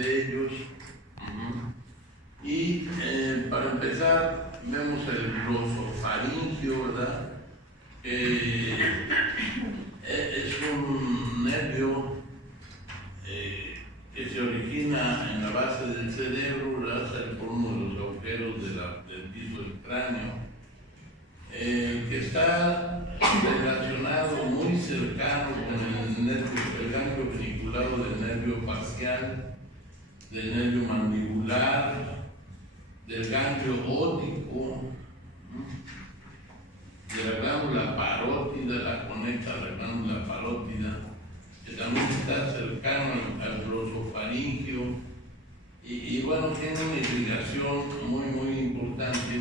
de ellos. Y para empezar, vemos el glosofaringio, ¿verdad? Es un nervio que se origina en la base del cerebro, ¿verdad? Sale por uno de los agujeros del piso del cráneo, que está relacionado muy cercano con el ganglio funiculado del nervio facial, del nervio mandibular, del ganglio óptico, de la glándula parótida, la conecta a la glándula parótida, que también está cercano al glosofaringio, y bueno, tiene una irrigación muy importante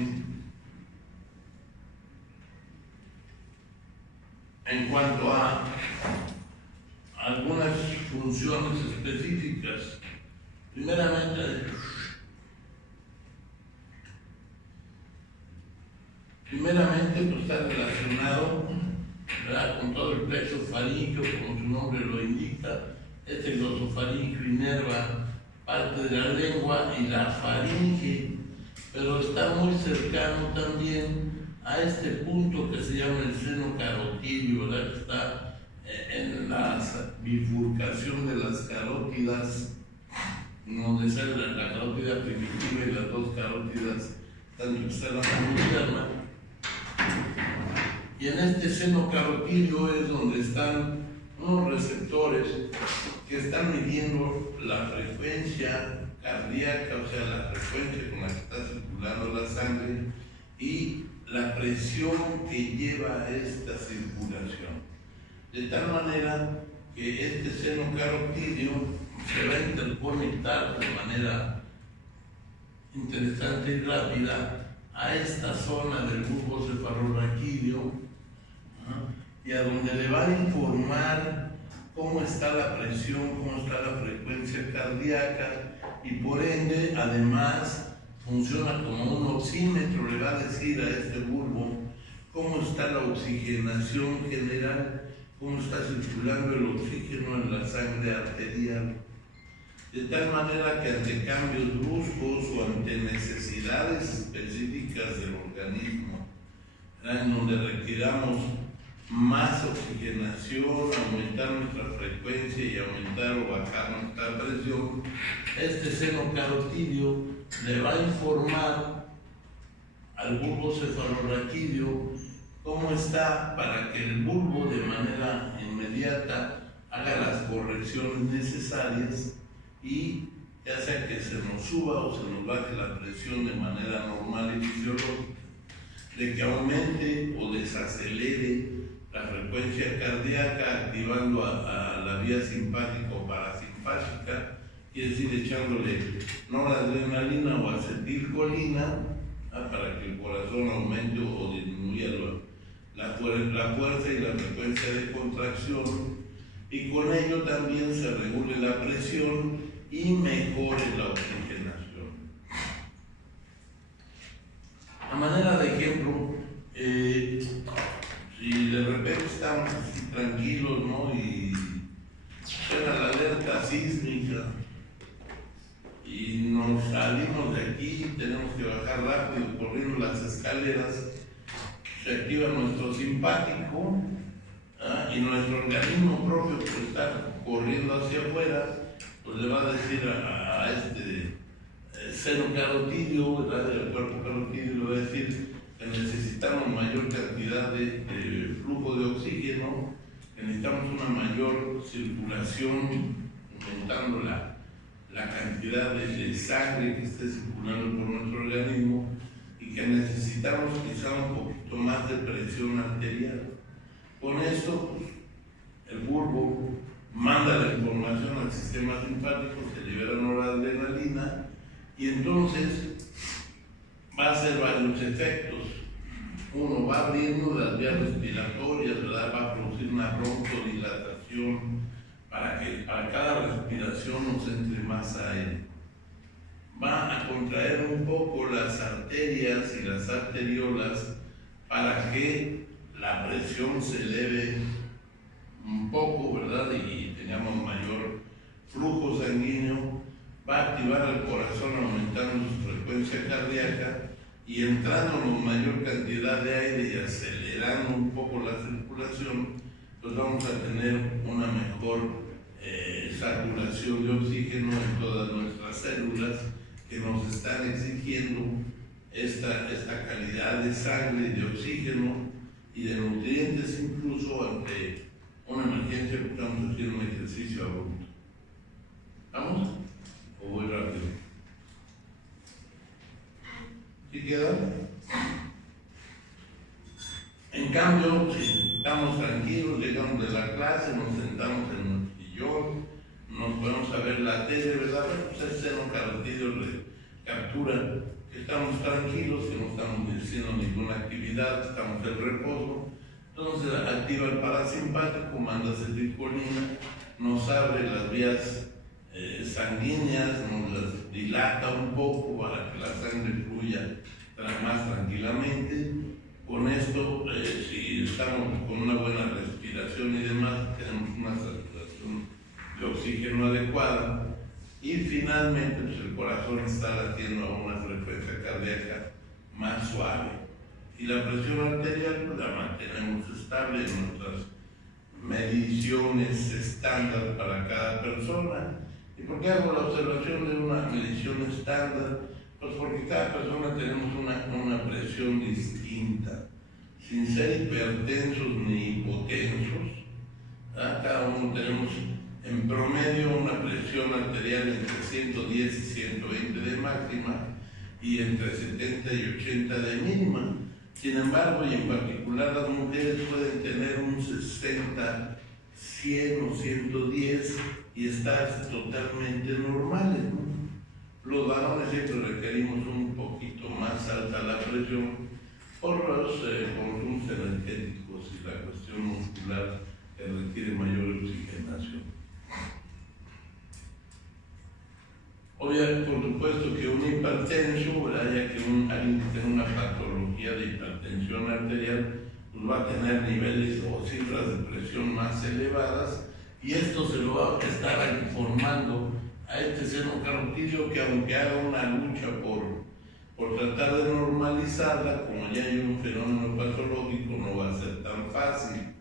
en cuanto a algunas funciones específicas. Primeramente, pues está relacionado, ¿verdad?, con todo el plexo faríngeo, como su nombre lo indica. Este glosofaringio inerva parte de la lengua y la faringe, pero está muy cercano también a este punto que se llama el seno carotidio, ¿verdad?, que está en la bifurcación de las carótidas, donde sale la carótida primitiva y las dos carótidas, tanto externa como interna. Y en este seno carotidio es donde están unos receptores que están midiendo la frecuencia cardíaca, o sea, la frecuencia con la que está circulando la sangre y la presión que lleva a esta circulación. De tal manera que este seno carotidio se va a interconectar de manera interesante y rápida a esta zona del bulbo cefalorraquídeo, y a donde le va a informar cómo está la presión, cómo está la frecuencia cardíaca, y por ende, además, funciona como un oxímetro, le va a decir a este bulbo cómo está la oxigenación general, cómo está circulando el oxígeno en la sangre arterial. De tal manera que ante cambios bruscos o ante necesidades específicas del organismo, en donde requiramos más oxigenación, aumentar nuestra frecuencia y aumentar o bajar nuestra presión, este seno carotidio le va a informar al bulbo cefalorraquídeo cómo está, para que el bulbo de manera inmediata haga las correcciones necesarias y ya sea que se nos suba o se nos baje la presión de manera normal y fisiológica, de que aumente o desacelere la frecuencia cardíaca activando a la vía simpática o parasimpática, es decir, echándole noradrenalina o acetilcolina para que el corazón aumente o disminuya la fuerza y la frecuencia de contracción, y con ello también se regule la presión y mejore la oxigenación. A manera de ejemplo, si de repente estamos así tranquilos, ¿no?, y suena la alerta sísmica y nos salimos de aquí, tenemos que bajar rápido corriendo las escaleras, se activa nuestro simpático, y nuestro organismo propio, que está corriendo hacia afuera, pues le va a decir a este seno carotidio, ¿verdad?, del cuerpo carotidio, le va a decir que necesitamos mayor cantidad de flujo de oxígeno, que necesitamos una mayor circulación, aumentando la cantidad de sangre que esté circulando por nuestro organismo, y que necesitamos quizá un poquito más de presión arterial. Con esto, pues, el bulbo manda la información al sistema simpático, se libera noradrenalina, y entonces va a hacer varios efectos. Uno, va abriendo las vías respiratorias, ¿verdad?, va a producir una broncodilatación para que a cada respiración nos entre más aire. Va a contraer un poco las arterias y las arteriolas para que la presión se eleve un poco, ¿verdad?, y tengamos mayor flujo sanguíneo. va a activar el corazón aumentando su frecuencia cardíaca y entrando con mayor cantidad de aire y acelerando un poco la circulación, pues vamos a tener una mejor saturación de oxígeno en todas nuestras células que nos están exigiendo esta calidad de sangre y de oxígeno y de nutrientes, incluso ante una emergencia que estamos haciendo un ejercicio abrupto. ¿Vamos? ¿O voy rápido? ¿Sí queda? En cambio, si estamos tranquilos, llegamos de la clase, nos sentamos en un sillón, nos ponemos a ver la tele, ¿verdad? Pues el seno carotídeo captura que estamos tranquilos, que no estamos haciendo ninguna actividad, estamos en reposo. Entonces activa el parasimpático, manda acetilcolina, nos abre las vías sanguíneas, nos las dilata un poco para que la sangre fluya más tranquilamente. Con esto, si estamos con una buena respiración y demás, tenemos una saturación de oxígeno adecuada y finalmente pues, el corazón está latiendo a una frecuencia cardíaca más suave. Y la presión arterial pues, la mantenemos estable en nuestras mediciones estándar para cada persona. ¿Y por qué hago la observación de una medición estándar? Pues porque cada persona tenemos una presión distinta, sin ser hipertensos ni hipotensos. Cada uno tenemos en promedio una presión arterial entre 110 y 120 de máxima y entre 70 y 80 de mínima. Sin embargo, y en particular las mujeres pueden tener un 60, 100 o 110 y estar totalmente normales, ¿no? Los varones siempre requerimos un poquito más alta la presión por los consumos energéticos y la cuestión muscular que requiere mayor oxigenación. Obviamente, por supuesto que un hipertenso, ¿verdad? Ya que alguien que tiene una patología de hipertensión arterial, pues va a tener niveles o cifras de presión más elevadas y esto se lo va a estar informando a este seno carotídeo que aunque haga una lucha por tratar de normalizarla, como ya hay un fenómeno patológico, no va a ser tan fácil.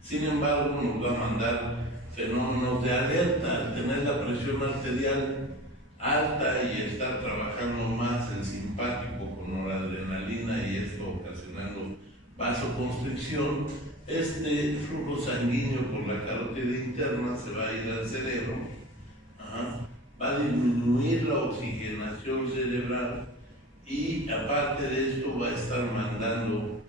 Sin embargo, nos va a mandar fenómenos de alerta al tener la presión arterial alta y estar trabajando más el simpático con noradrenalina y esto ocasionando vasoconstricción. Este flujo sanguíneo por la carótida interna se va a ir al cerebro, va a disminuir la oxigenación cerebral y aparte de esto va a estar mandando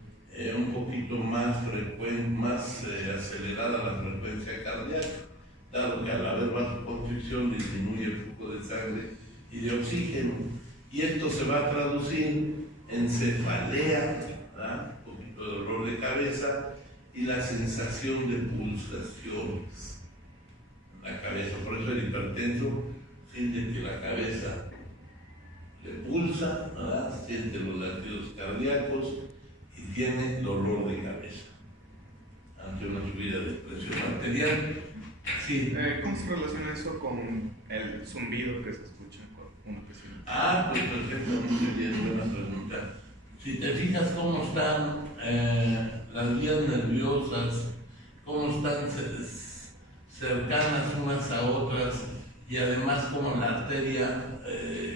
un poquito más frecuente, más acelerada la frecuencia cardíaca, dado que al haber vasoconstricción disminuye el flujo de sangre y de oxígeno. Y esto se va a traducir en cefalea, ¿verdad? Un poquito de dolor de cabeza y la sensación de pulsaciones en la cabeza. Por eso el hipertenso siente que la cabeza le pulsa, ¿verdad? Siente los latidos cardíacos y tiene dolor de cabeza ante una subida de presión arterial. Sí. ¿Cómo se relaciona eso con el zumbido que se escucha con una presión? Pues perfecto, muy bien, buena pregunta. Si te fijas cómo están las vías nerviosas, cómo están cercanas unas a otras y además como la arteria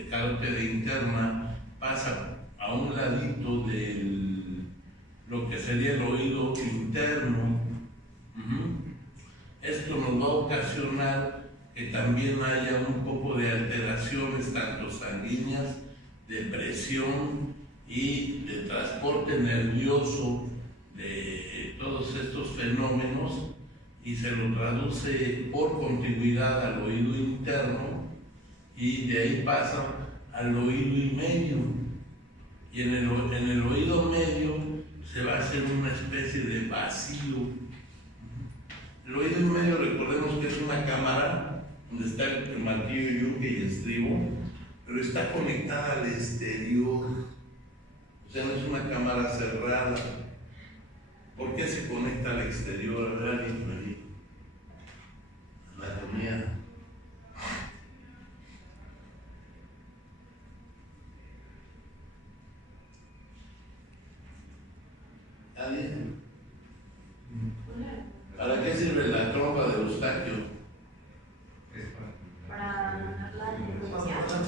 carótida interna pasa a un ladito de lo que sería el oído interno. Esto nos va a ocasionar que también haya un poco de alteraciones tanto sanguíneas, de presión y de transporte nervioso de todos estos fenómenos y se lo traduce por continuidad al oído interno y de ahí pasa al oído y medio. Y en el oído medio se va a hacer una especie de vacío. El oído y medio, recordemos que es una cámara donde está el martillo, yunque y estribo, pero está conectada al exterior. O sea, no es una cámara cerrada. ¿Por qué se conecta al exterior? A ver, alguien me dijo. Anatomía. ¿Nadie? ¿Para qué sirve la trompa de Eustaquio? Para la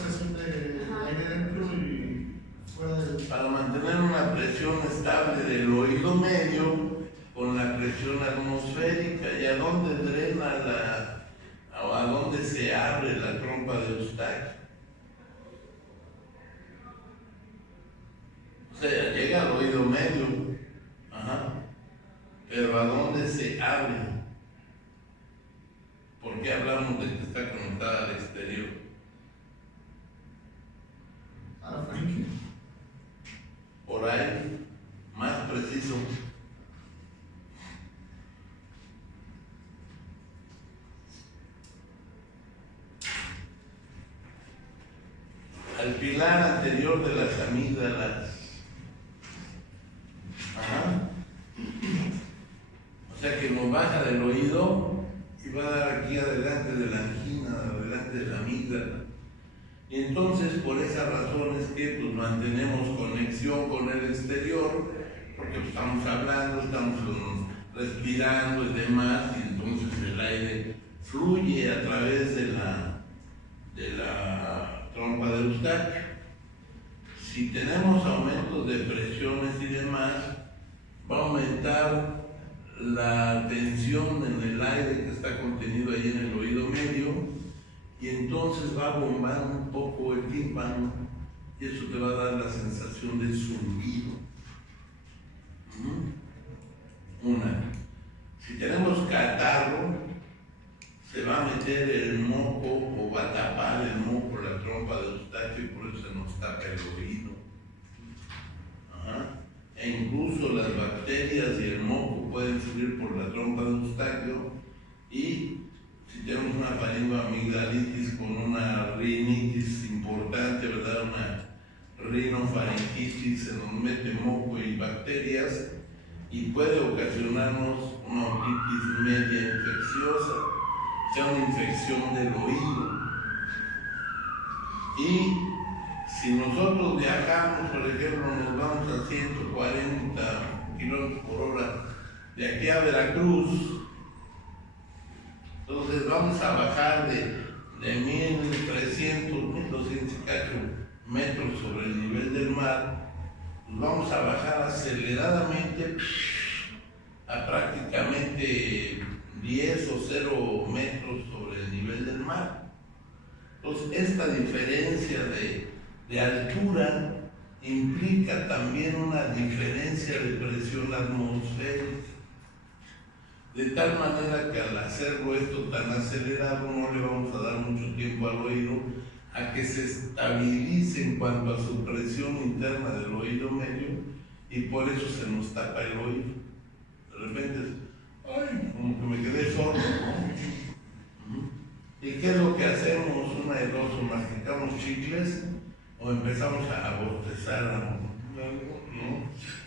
presión de aire dentro y fuera del... Para mantener una presión estable del oído medio con la presión atmosférica. ¿Y a dónde drena o a dónde se abre la trompa de Eustaquio? O sea, llega al oído medio, pero ¿a dónde se abre? ¿Por qué hablamos de que está conectada al exterior? A la faringe. Por ahí, más preciso. Al pilar anterior de las amígdalas. O sea que nos baja del oído y va a dar aquí adelante de la angina, adelante de la amígdala. Y entonces por esas razones que pues mantenemos conexión con el exterior, porque estamos hablando, estamos respirando y demás, y entonces el aire fluye a través de la trompa de Eustaquio. Si tenemos aumentos de presiones y demás, va a aumentar la tensión en el aire que está contenido ahí en el oído medio, y entonces va a bombar un poco el tímpano y eso te va a dar la sensación de zumbido. Una. Si tenemos catarro, se va a meter el moco o va a tapar el moco, la trompa de Eustaquio, y por eso se nos tapa el oído. E incluso las bacterias y el moco pueden subir por la trompa de Eustaquio, y si tenemos una faringoamigdalitis con una rinitis importante, ¿verdad? Una rinofaringitis, se nos mete moco y bacterias y puede ocasionarnos una otitis media infecciosa, o sea, una infección del oído. Y si nosotros viajamos, por ejemplo, nos vamos a 140 kilómetros por hora de aquí a Veracruz, entonces vamos a bajar de 1.300, 1.200 metros sobre el nivel del mar, pues vamos a bajar aceleradamente a prácticamente 10 o 0 metros sobre el nivel del mar. Entonces, esta diferencia de altura implica también una diferencia de presión atmosférica. De tal manera que al hacerlo esto tan acelerado no le vamos a dar mucho tiempo al oído a que se estabilice en cuanto a su presión interna del oído medio, y por eso se nos tapa el oído. De repente, ay, como que me quedé sordo, ¿no? ¿Y qué es lo que hacemos? Una de dos: o masticamos chicles o empezamos a bostezar, ¿no?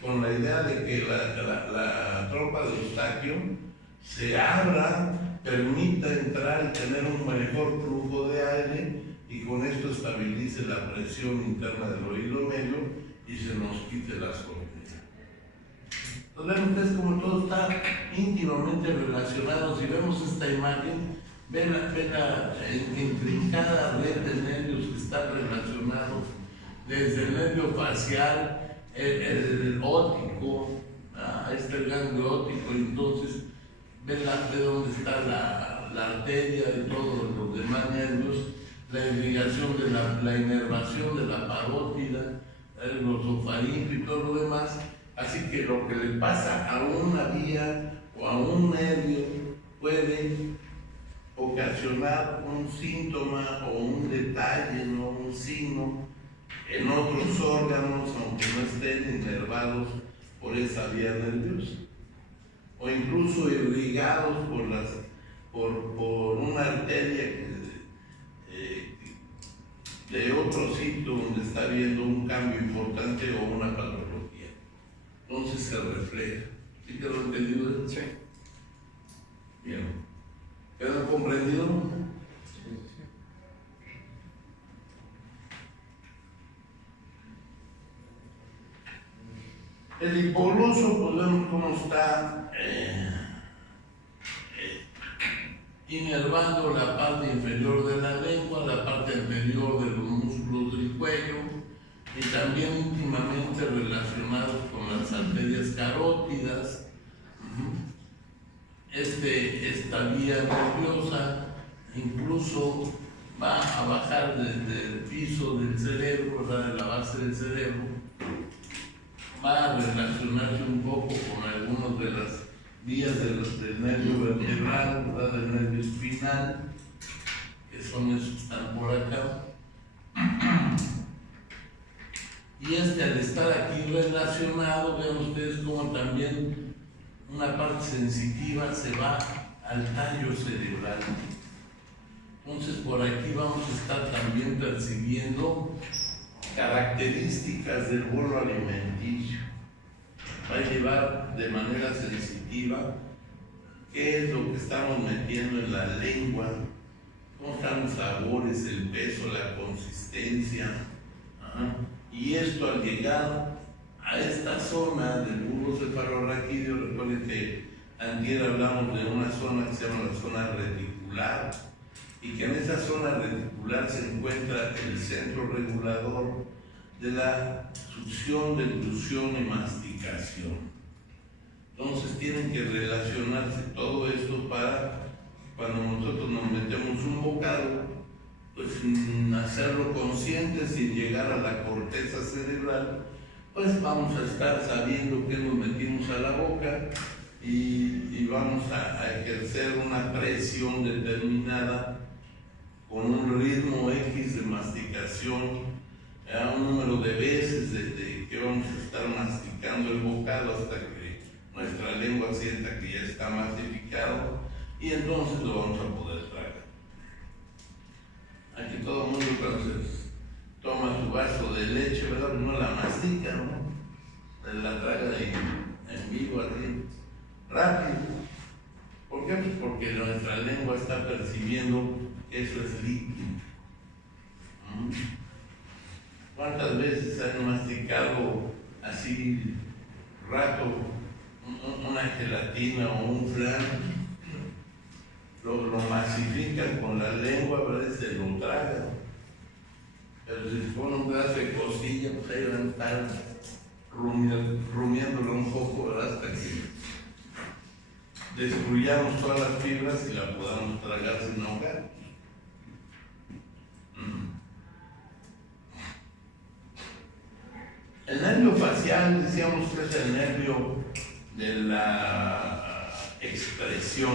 Con la idea de que la trompa de Eustaquio se abra, permita entrar y tener un mejor flujo de aire, y con esto estabilice la presión interna del oído medio y se nos quite las córneas. Entonces ven ustedes como todo está íntimamente relacionado. Si vemos esta imagen, ven la intrincada red de nervios que están relacionados, desde el nervio facial, el óptico, el ganglio óptico, y entonces ven de dónde está la arteria y todos los demás nervios, la irrigación de la inervación de la parótida, el glosofaríngeo y todo lo demás. Así que lo que le pasa a una vía o a un nervio puede ocasionar un síntoma o un detalle, ¿no? Un signo en otros órganos, aunque no estén inervados por esa vía nerviosa, o incluso irrigados por una arteria de otro sitio donde está habiendo un cambio importante o una patología. Entonces se refleja. ¿Sí quedó entendido? Sí. Bien. ¿Quedó comprendido? El hipogloso, pues vemos cómo está inervando la parte inferior de la lengua, la parte inferior de los músculos del cuello, y también íntimamente relacionados con las arterias carótidas. Esta vía nerviosa incluso va a bajar desde el piso del cerebro, ¿verdad?, de la base del cerebro, va a relacionarse un poco con algunas de las vías del nervio vertebral, ¿verdad?, del nervio espinal, que son esos que están por acá. Y al estar aquí relacionado, vean ustedes cómo también una parte sensitiva se va al tallo cerebral. Entonces por aquí vamos a estar también percibiendo características del bolo alimenticio. Va a llevar de manera sensitiva qué es lo que estamos metiendo en la lengua, cómo están los sabores, el peso, la consistencia. Y esto al llegar a esta zona del bulbo cefalorraquídeo, recuerden que antier hablamos de una zona que se llama la zona reticular, y que en esa zona reticular se encuentra el centro regulador de la succión, deglución y masticación. Entonces tienen que relacionarse todo esto para cuando nosotros nos metemos un bocado, pues sin hacerlo consciente, sin llegar a la corteza cerebral, pues vamos a estar sabiendo que nos metimos a la boca y vamos a ejercer una presión determinada con un ritmo X de masticación, un número de veces de que vamos a estar masticando el bocado hasta que nuestra lengua sienta que ya está mastificado, y entonces lo vamos a poder tragar. Aquí todo el mundo cuando se toma su vaso de leche, ¿verdad?, no la mastica, ¿no? La traga en vivo, así, rápido. ¿Por qué? Pues porque nuestra lengua está percibiendo que eso es líquido. ¿Cuántas veces han masticado así rato una gelatina o un flan? Lo masifican con la lengua, ¿verdad?, y se lo tragan. Pero si se pone un pedazo de costilla, pues ahí van a estar rumiándolo un poco, ¿verdad?, hasta que destruyamos todas las fibras y la podamos tragar sin ahogar. El nervio facial, decíamos que es el nervio de la expresión.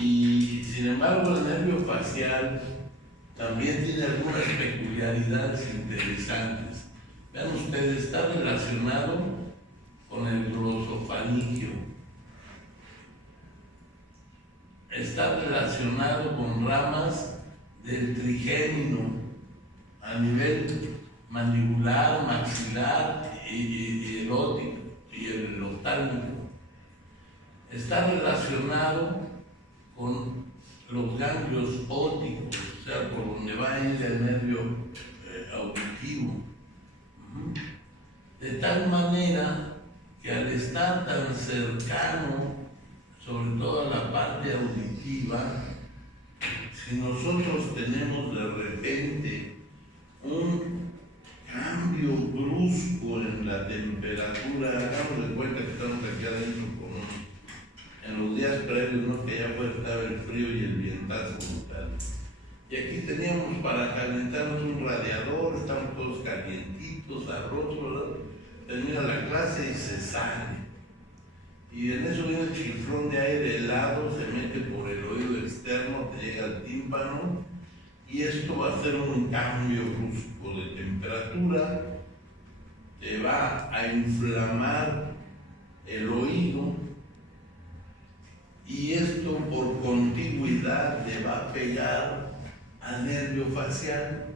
Y sin embargo el nervio facial también tiene algunas peculiaridades interesantes. Vean ustedes, está relacionado con el glosofaringio, está relacionado con ramas del trigémino a nivel mandibular, maxilar y erótico y el oftálmico. Está relacionado con los ganglios ópticos, o sea, por donde va a ir el nervio auditivo. De tal manera que al estar tan cercano, sobre todo a la parte auditiva, si nosotros tenemos de repente un cambio brusco en la temperatura, hagamos de cuenta que estamos aquí adentro en los días previos, ¿no?, que ya puede estar el frío y el vientazo brutal. Y aquí teníamos para calentarnos un radiador, estamos todos calientitos, arroz, ¿verdad? Termina la clase y se sale. Y en eso viene el chiflón de aire helado, se mete por el oído externo, te llega al tímpano, y esto va a hacer un cambio brusco de temperatura, te va a inflamar el oído, y esto por contigüidad le va a pegar al nervio facial.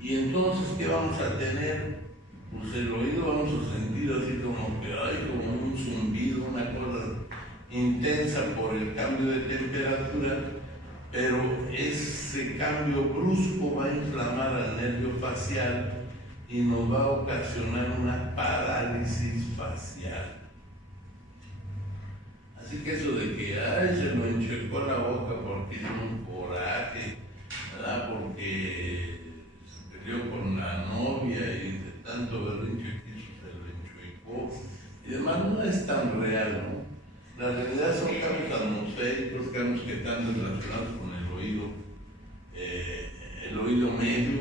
Y entonces, ¿qué vamos a tener? Pues el oído vamos a sentir así como que hay como un zumbido, una cosa intensa por el cambio de temperatura, pero ese cambio brusco va a inflamar al nervio facial y nos va a ocasionar una parálisis facial. Así que eso de que, ay, se lo enchecó la boca porque tiene un coraje, ¿verdad? Porque se peleó con la novia y de tanto berrinche que hizo se lo enchuecó y demás, no es tan real, ¿no? La realidad son cambios atmosféricos, cambios que están relacionados con el oído medio,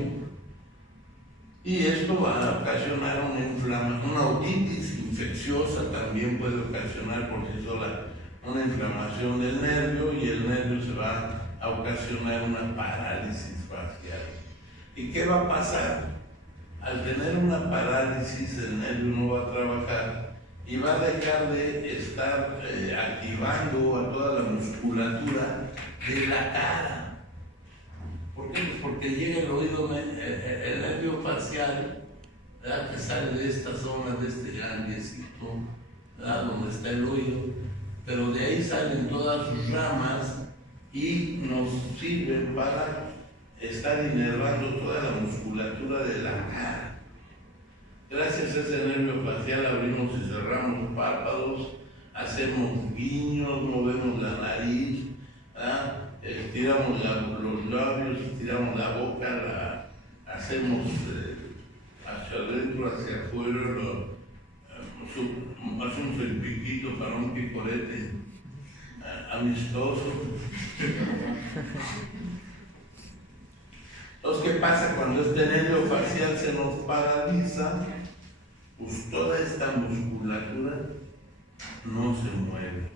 y esto va a ocasionar una otitis infecciosa, también puede ocasionar por sí sola una inflamación del nervio, y el nervio se va a ocasionar una parálisis facial. ¿Y qué va a pasar? Al tener una parálisis, el nervio no va a trabajar y va a dejar de estar activando a toda la musculatura de la cara. ¿Por qué? Pues porque llega el oído, el nervio facial, ¿verdad? Que sale de esta zona, de este gangliecito, ¿verdad? Donde está el oído, pero de ahí salen todas sus ramas y nos sirven para estar inervando toda la musculatura de la cara. Gracias a ese nervio facial abrimos y cerramos párpados, hacemos guiños, movemos la nariz, ¿verdad? Estiramos los labios, estiramos la boca, hacemos hacia adentro, hacia afuera, hacemos el piquito para un picorete amistoso. Entonces, ¿qué pasa cuando este nervio facial se nos paraliza? Pues toda esta musculatura no se mueve.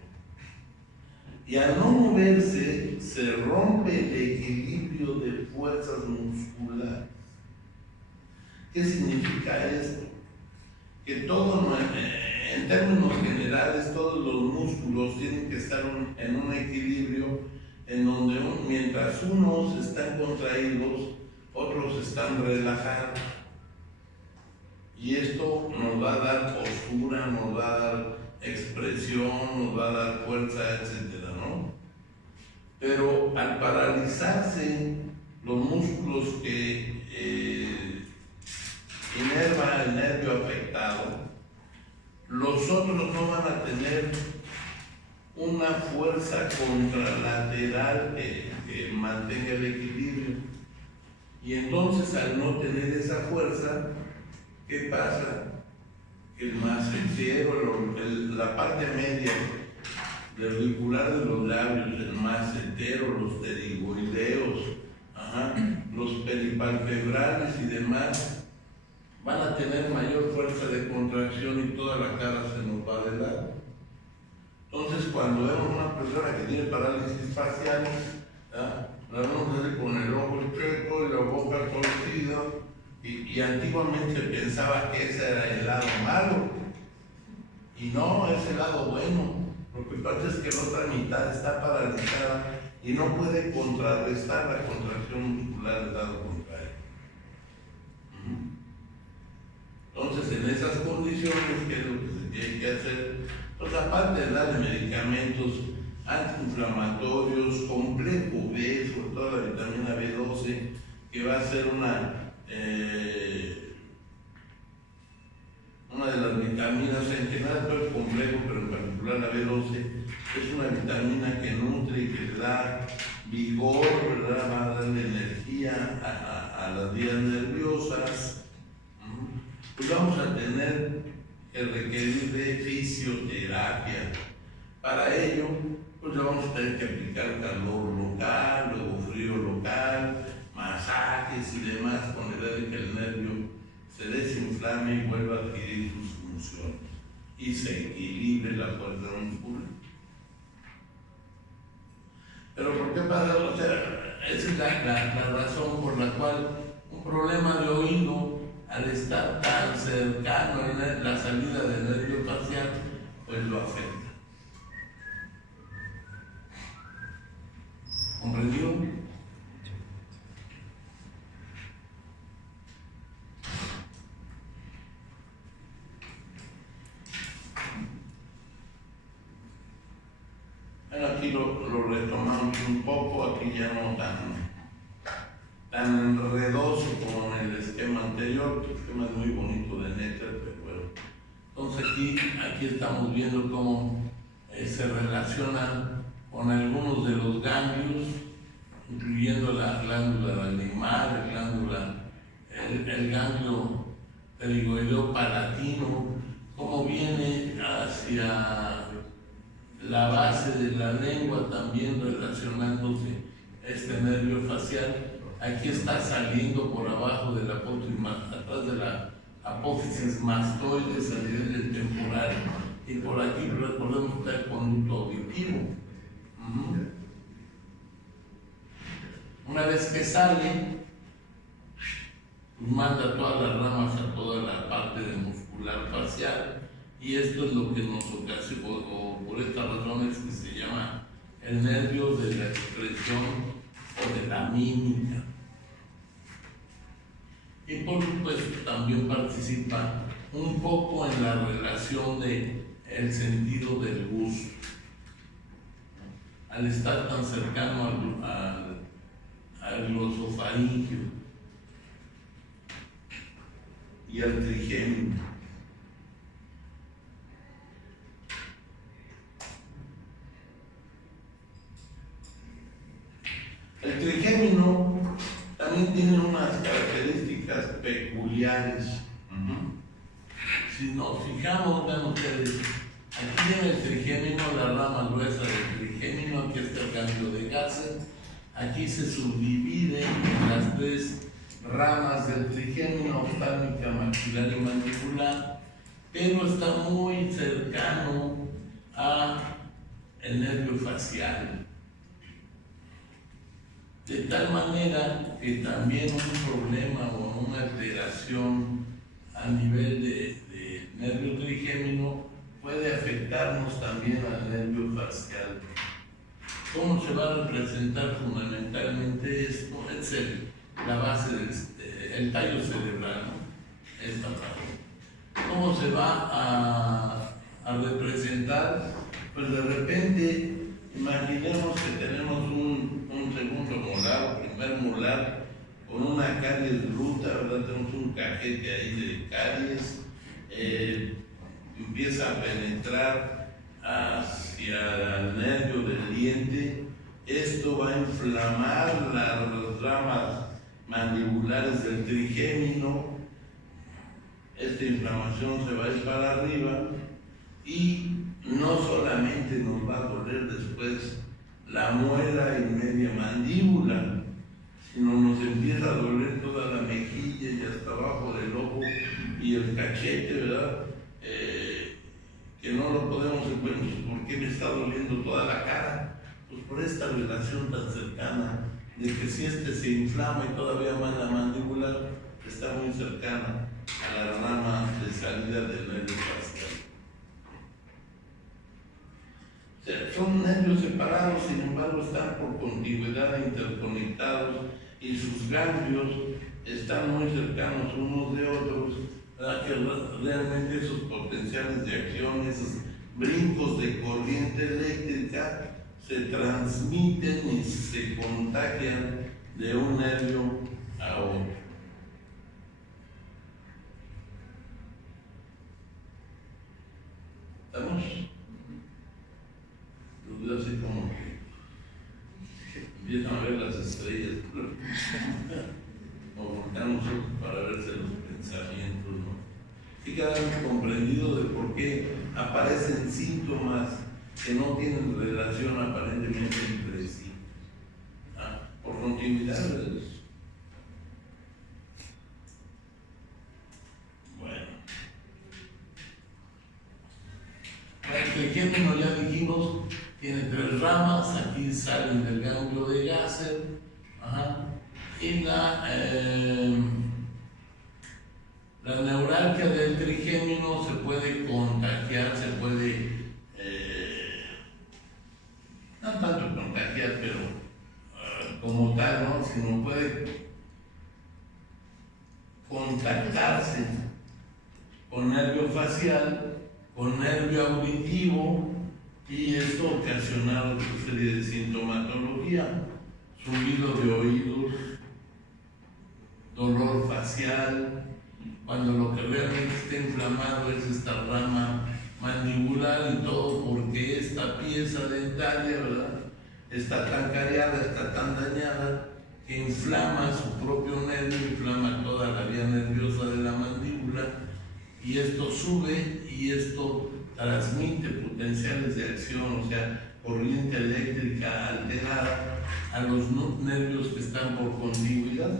Y al no moverse, se rompe el equilibrio de fuerzas musculares. ¿Qué significa esto? Que todo, en términos generales, todos los músculos tienen que estar en un equilibrio en donde mientras unos están contraídos, otros están relajados. Y esto nos va a dar postura, nos va a dar expresión, nos va a dar fuerza, etcétera, ¿no? Pero al paralizarse los músculos que inervan el nervio afectado, los otros no van a tener una fuerza contralateral que mantenga el equilibrio. Y entonces, al no tener esa fuerza, ¿qué pasa? El macetero, la parte media del auricular de los labios, el macetero, los pterigoideos, los peripalpebrales y demás, van a tener mayor fuerza de contracción y toda la cara se nos va de lado. Entonces, cuando vemos una persona que tiene parálisis facial, la vemos con el ojo chueco y la boca torcida, y antiguamente pensaba que ese era el lado malo, y no, es el lado bueno. Lo que pasa es que la otra mitad está paralizada y no puede contrarrestar la contracción muscular del lado contrario. Entonces, en esas condiciones, ¿qué es lo que se tiene que hacer? Pues aparte de darle medicamentos antiinflamatorios, complejo B, sobre todo la vitamina B12, que va a ser una de las vitaminas, en general todo el complejo, pero en particular la B12, es una vitamina que nutre y que le da vigor, ¿verdad? Va a darle energía a las vías nerviosas. Pues vamos a tener que requerir de fisioterapia. Para ello, pues le vamos a tener que aplicar calor local, luego frío local, masajes y demás, con la idea de que el nervio se desinflame y vuelva a adquirir sus funciones y se equilibre la fuerza muscular. Pero ¿por qué pasa? O sea, esa es la razón por la cual un problema de oído, al estar tan cercano a la salida del nervio facial, pues lo afecta. ¿Comprendió? Bueno, aquí lo retomamos un poco, aquí ya no tan enredoso como en el esquema anterior. El esquema es muy bonito de Netter, pero bueno. Entonces aquí estamos viendo cómo se relacionan con algunos de los ganglios, incluyendo la glándula lagrimal, el ganglio pterigoideo palatino, cómo viene hacia la base de la lengua, también relacionándose este nervio facial. Aquí está saliendo por abajo de la apófisis, atrás de la apófisis mastoides a nivel del temporal, y por aquí recordemos que está el conducto auditivo. Una vez que sale, pues manda todas las ramas a toda la parte de muscular facial, y esto es lo que nos ocasiona, o por esta razón es que se llama el nervio de la expresión o de la mímica. Y por supuesto también participa un poco en la relación de el sentido del gusto. Al estar tan cercano al glosofaringio y al trigémino. El trigémino también tiene unas características peculiares. Si nos fijamos, vean ustedes, aquí en el trigémino, la rama gruesa del trigémino, aquí está el ganglio de Gasser, aquí se subdivide en las tres ramas del trigémino, oftálmica, maxilar y mandibular, pero está muy cercano a el nervio facial. De tal manera que también un problema o una alteración a nivel de nervio trigémino puede afectarnos también al nervio facial. ¿Cómo se va a representar fundamentalmente esto? Es la base del tallo cerebral, ¿no? Esta parte. ¿Cómo se va a representar? Pues de repente, imaginemos que tenemos un segundo molar, o primer molar, con una caries bruta, ¿verdad? Tenemos un cajete ahí de caries, empieza a penetrar hacia el nervio del diente. Esto va a inflamar las ramas mandibulares del trigémino. Esta inflamación se va a ir para arriba y no solamente nos va a doler después la muela y media mandíbula, sino nos empieza a doler toda la mejilla y hasta abajo del ojo y el cachete, ¿verdad? Que no lo podemos entender. ¿Por qué me está doliendo toda la cara? Pues por esta relación tan cercana de que si se inflama y todavía más la mandíbula, está muy cercana a la rama de salida del nervio facial. O sea, son nervios separados, sin embargo están por contigüidad interconectados y sus ganglios están muy cercanos unos de otros, ¿verdad? Que realmente esos potenciales de acción, esos brincos de corriente eléctrica se transmiten y se contagian de un nervio a otro. ¿Estamos? Los veo así como que empiezan a ver las estrellas, o voltean los ojos para verse los pensamientos, ¿no? Y quedan comprendido de por qué aparecen síntomas que no tienen relación aparentemente entre sí, por continuidades. Bueno, el trigémino, ya dijimos, tiene tres ramas. Aquí salen del ganglio de Gasser, y la neuralgia del trigémino se puede contagiar, se puede no tanto contagiar, pero como tal, ¿no? Sino puede contactarse con nervio facial, con nervio auditivo, y esto ocasiona otra serie de sintomatología, zumbido de oídos, dolor facial, cuando lo que realmente está inflamado es esta rama mandibular, y todo porque esta pieza dentaria, ¿verdad?, está tan cariada, está tan dañada, que inflama su propio nervio, inflama toda la vía nerviosa de la mandíbula, y esto sube y esto transmite potenciales de acción, o sea, corriente eléctrica alterada a los nervios que están por contigüidad.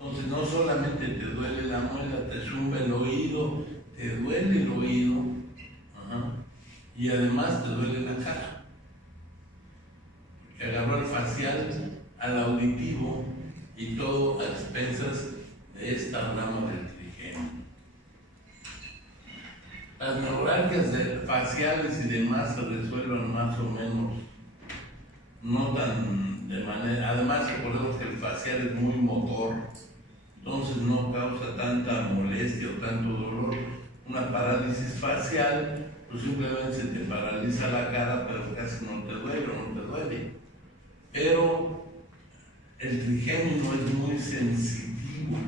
Entonces no solamente te duele la muela, te zumba el oído, te duele el oído, y además te duele la cara. Que agarró el facial al auditivo y todo a expensas de esta rama del trigémino. Las neuralgias faciales y demás se resuelven más o menos, no tan de manera. Además, recordemos que el facial es muy motor, entonces no causa tanta molestia o tanto dolor. Una parálisis facial, pues simplemente se te paraliza la cara, pero casi no te duele o no te duele. Pero el trigémino es muy sensitivo,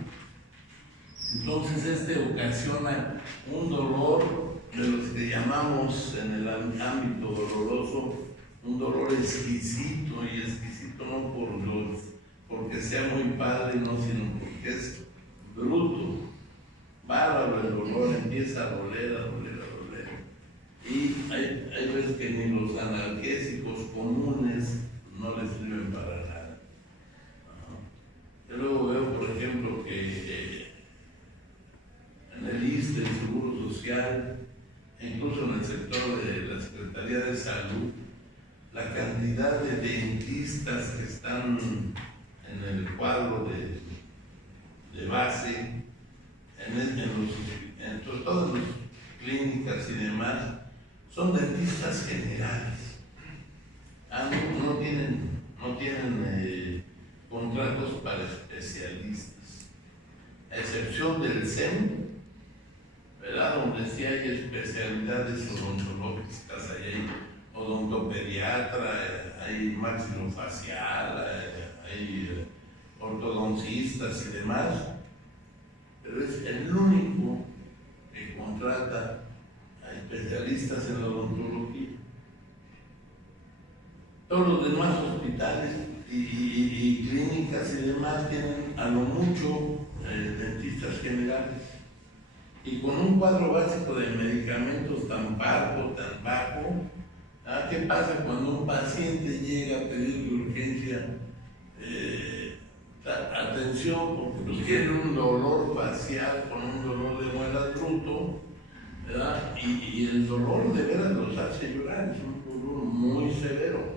entonces este ocasiona un dolor de los que llamamos en el ámbito doloroso un dolor exquisito, y exquisito no porque sea muy padre, no, sino porque es bruto, bárbaro. El dolor empieza a doler, a doler, a doler, y hay veces que ni los analgésicos comunes no les sirven para nada. Yo luego veo, por ejemplo, que en el ISSSTE, el Seguro Social, incluso en el sector de la Secretaría de Salud, la cantidad de dentistas que están en el cuadro de base, sobre todo en las clínicas y demás, son dentistas generales. No tienen contratos para especialistas, a excepción del SEM, ¿verdad?, donde sí hay especialidades odontológicas, hay odontopediatra, hay maxilofacial, hay ortodoncistas y demás, pero es el único que contrata a especialistas en la odontología. Todos los demás hospitales y clínicas y demás tienen a lo mucho dentistas generales, y con un cuadro básico de medicamentos tan bajo. ¿Qué pasa cuando un paciente llega a pedir de urgencia atención porque pues tiene un dolor facial con un dolor de muelas bruto, ¿verdad? Y el dolor de veras los hace llorar, es un dolor muy severo.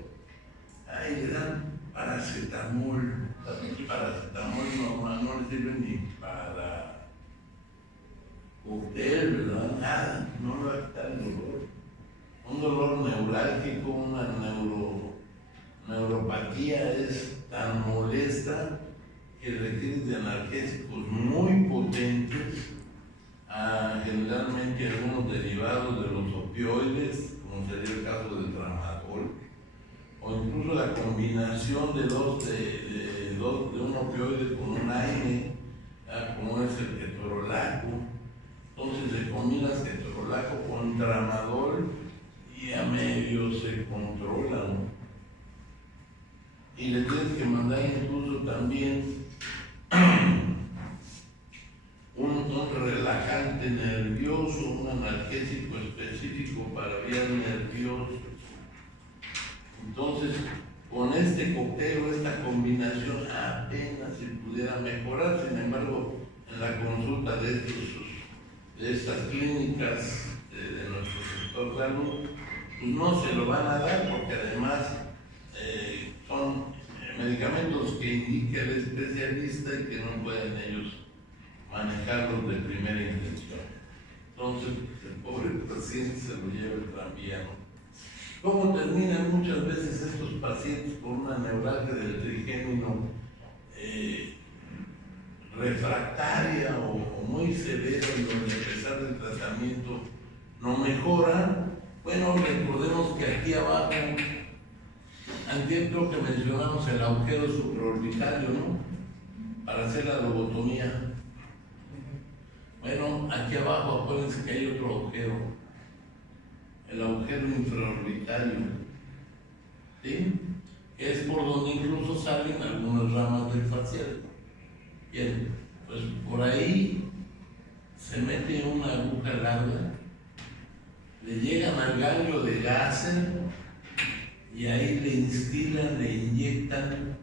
Ahí le dan paracetamol, el paracetamol normal no le sirve ni para cóctel, ¿verdad? Nada, no le va a quitar el dolor. Un dolor neurálgico, una neuropatía es tan molesta que requiere de analgésicos muy potentes, generalmente algunos derivados de los opioides, como sería el caso del tramadol, o incluso la combinación de un opioide con un AINE, como es el ketorolaco. Entonces se combina el ketorolaco con tramadol y a medio se controla, ¿no? Y le tienes que mandar incluso también un relajante nervioso, un analgésico específico para vías nerviosas. Entonces, con este cóctel o esta combinación apenas se pudiera mejorar. Sin embargo, en la consulta de estas clínicas de nuestro sector salud, pues no se lo van a dar, porque además son medicamentos que indica el especialista y que no pueden ellos manejarlos de primera intención. Entonces, el pobre paciente se lo lleva el tranvía, ¿no? ¿Cómo terminan muchas veces estos pacientes con una neuralgia del trigémino refractaria o muy severa, y donde a pesar del tratamiento no mejora? Bueno, recordemos que aquí abajo, antes creo que mencionamos el agujero supraorbitario, ¿no? Para hacer la lobotomía. Bueno, aquí abajo acuérdense que hay otro agujero, el agujero infraorbitario, ¿sí? Es por donde incluso salen algunas ramas del facial. Bien, pues por ahí se mete una aguja larga, le llegan al ganglio de láser y ahí le instilan, le inyectan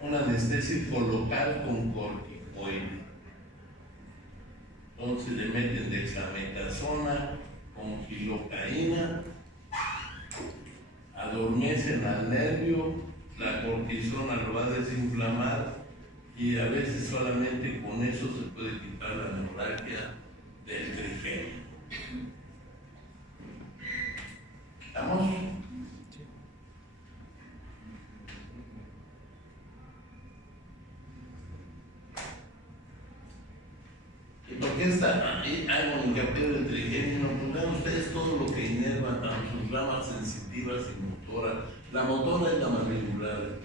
un anestésico local con corticoide. Entonces le meten dexametasona con gilocaína, adormecen al nervio, la cortisona lo va a desinflamar y a veces solamente con eso se puede quitar la neuralgia del trigémino. ¿Estamos? ¿Y por qué está ahí? Hago hincapié del trigémino. Pues vean ustedes todo lo que inerva a sus ramas sensitivas y motoras. La motora es la mandibular.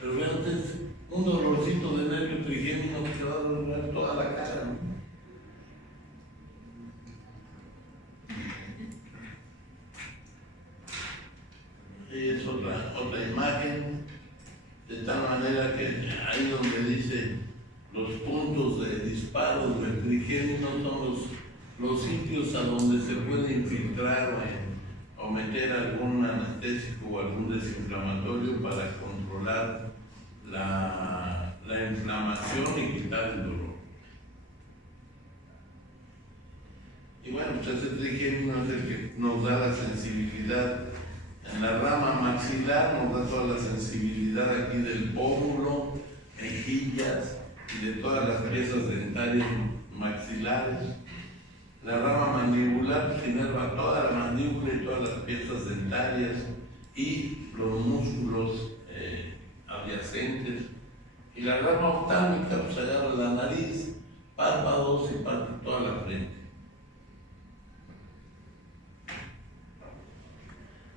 Pero vean ustedes un dolorcito de nervio trigémino que va a doler toda la cara, ¿no? Es otra imagen, de tal manera que ahí donde dice los puntos de disparo del trigémino son los sitios a donde se puede infiltrar o meter algún anestésico o algún desinflamatorio para controlar la inflamación y quitar el dolor. Y bueno, pues ese trigémino es el que nos da la sensibilidad. En la rama maxilar nos da toda la sensibilidad aquí del pómulo, mejillas y de todas las piezas dentarias maxilares. La rama mandibular pues inerva toda la mandíbula y todas las piezas dentarias y los músculos adyacentes. Y la rama oftálmica pues agarra la nariz, párpados y parte toda la frente.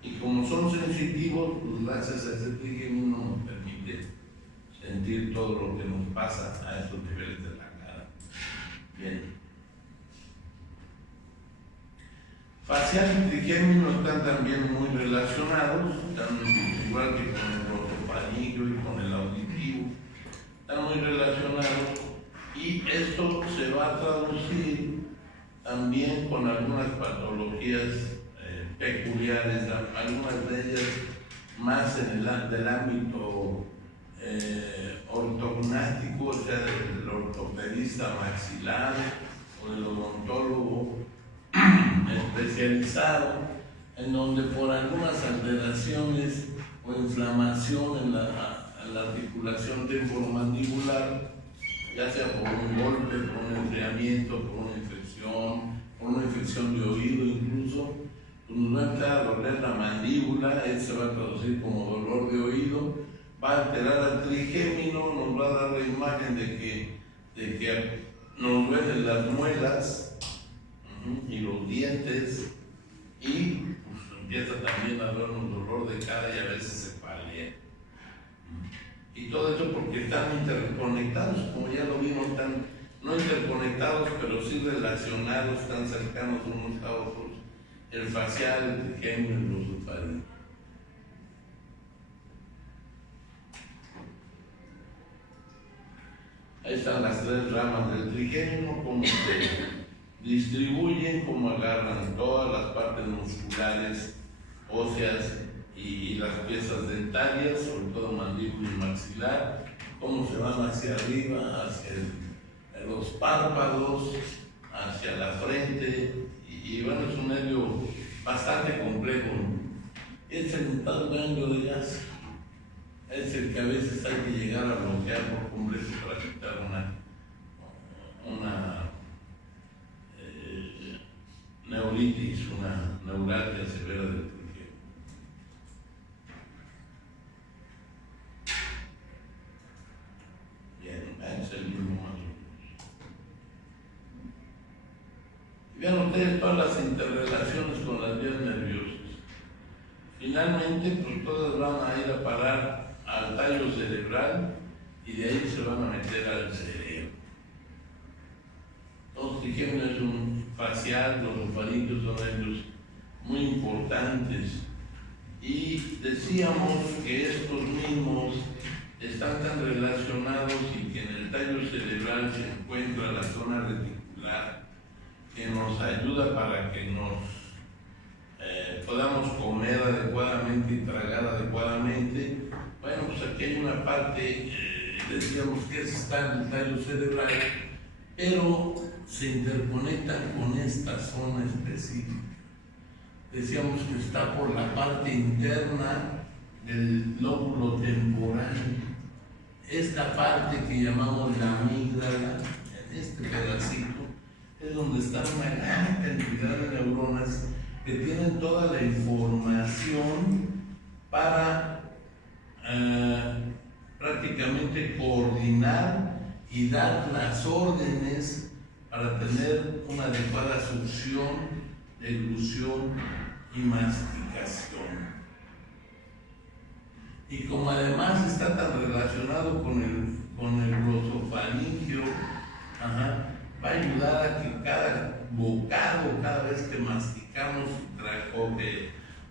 Y como son sensitivos, pues gracias a ese trigémino nos permite sentir todo lo que nos pasa a estos niveles de la cara. Bien. Facial y trigémino están también muy relacionados, están igual que con el ortofaringio y con el auditivo, están muy relacionados y esto se va a traducir también con algunas patologías peculiares, algunas de ellas más en del ámbito ortognástico, o sea, del ortopedista maxilar o del odontólogo especializado, en donde por algunas alteraciones o inflamación en la articulación temporomandibular, ya sea por un golpe, por un enfriamiento, por una infección de oído incluso, nos va a entrar a doler la mandíbula, él se va a traducir como dolor de oído, va a alterar al trigémino, nos va a dar la imagen de que nos duelen las muelas y los dientes y pues, empieza también a darnos dolor de cara y a veces se palea. Y todo eso porque están interconectados, como ya lo vimos, están no interconectados, pero sí relacionados, están cercanos unos a otros. El facial, el trigémino y los glosofaringos. Ahí están las tres ramas del trigémino, cómo se distribuyen, cómo agarran todas las partes musculares, óseas y las piezas dentarias, sobre todo mandíbula y maxilar, cómo se van hacia arriba, hacia los párpados, hacia la frente. Y bueno, es un nervio bastante complejo. Es el tal ganglio de gas. Es el que a veces hay que llegar a bloquear por completo para quitar una neuritis, una neuralgia severa del trigémino. Bien, es el mismo más o menos. Vean ustedes todas las interrelaciones con las vías nerviosas. Finalmente, pues todas van a ir a parar al tallo cerebral y de ahí se van a meter al cerebro. Los trigémenos son facial, los ofaringios son ellos muy importantes. Y decíamos que estos mismos están tan relacionados y que en el tallo cerebral se encuentra la zona reticular que nos ayuda para que nos podamos comer adecuadamente y tragar adecuadamente. Bueno, pues aquí hay una parte, decíamos que está en el tallo cerebral, pero se interconectan con esta zona específica. Decíamos que está por la parte interna del lóbulo temporal. Esta parte que llamamos la amígdala, en este pedacito, es donde está una gran cantidad de neuronas que tienen toda la información para prácticamente coordinar y dar las órdenes para tener una adecuada succión, deglución y masticación. Y como además está tan relacionado con el glosofaringio, va a ayudar a que cada bocado, cada vez que masticamos o que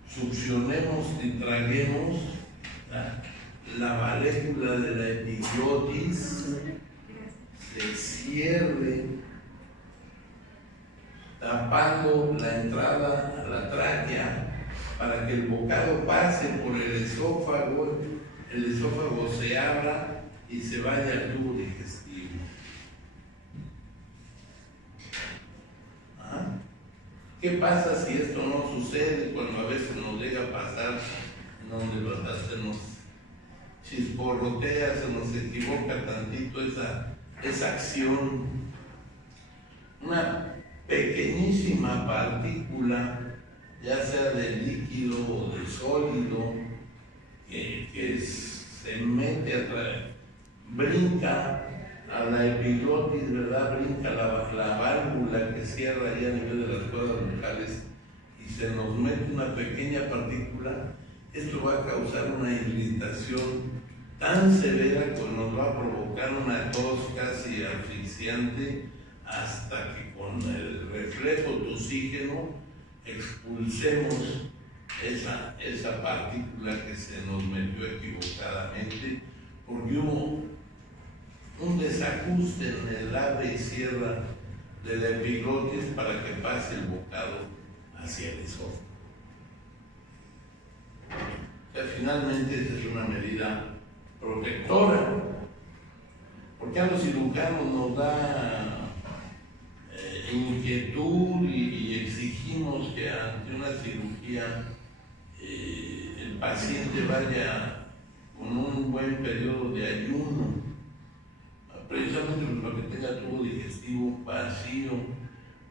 succionemos y traguemos, la valécula de la epiglotis se cierre, tapando la entrada a la tráquea para que el bocado pase por el esófago se abra y se vaya al tubo digestivo. ¿Qué pasa si esto no sucede cuando a veces nos llega a pasar en donde se nos chisporrotea, se nos equivoca tantito esa acción? Una pequeñísima partícula, ya sea de líquido o de sólido, que se mete brinca a la epiglotis, ¿verdad? Brinca la válvula que cierra ahí a nivel de las cuerdas vocales y se nos mete una pequeña partícula. Esto va a causar una irritación tan severa que nos va a provocar una tos casi asfixiante, hasta que con el reflejo tosígeno expulsemos esa partícula que se nos metió equivocadamente, porque hubo un desajuste en el abre y cierra de la epiglotis para que pase el bocado hacia el esófago. O sea, finalmente esta es una medida protectora, porque a los cirujanos nos da inquietud y exigimos que ante una cirugía el paciente vaya con un buen periodo de ayuno, precisamente para que tenga tubo digestivo vacío,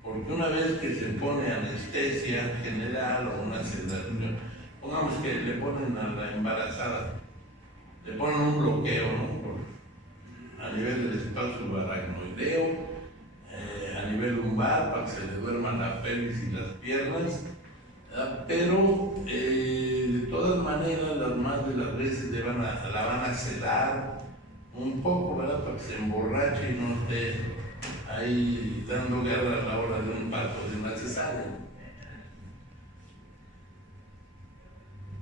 porque una vez que se pone anestesia general o una sedación, pongamos que le ponen a la embarazada, le ponen un bloqueo, ¿no? A nivel del espacio aracnoideo, a nivel lumbar, para que se le duerman la pelvis y las piernas, pero de todas maneras las más de las veces la van a sedar un poco, ¿verdad? Para que se emborrache y no esté ahí dando guerra a la hora de un parto, de una cesárea.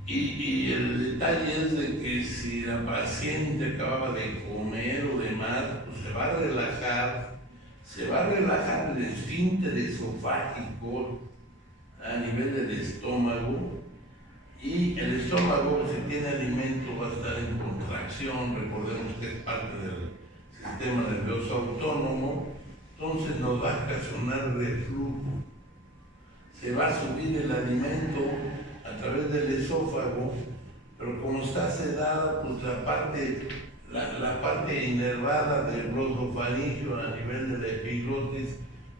Y el detalle es de que si la paciente acababa de comer o demás, pues se va a relajar el esfínter esofágico a nivel del estómago, y el estómago, si tiene alimento, va a estar en contracción. Recordemos que es parte del sistema nervioso autónomo, entonces nos va a ocasionar reflujo. Se va a subir el alimento a través del esófago, pero como está sedada, pues la parte inervada del glosofaringio a nivel de la epiglotis,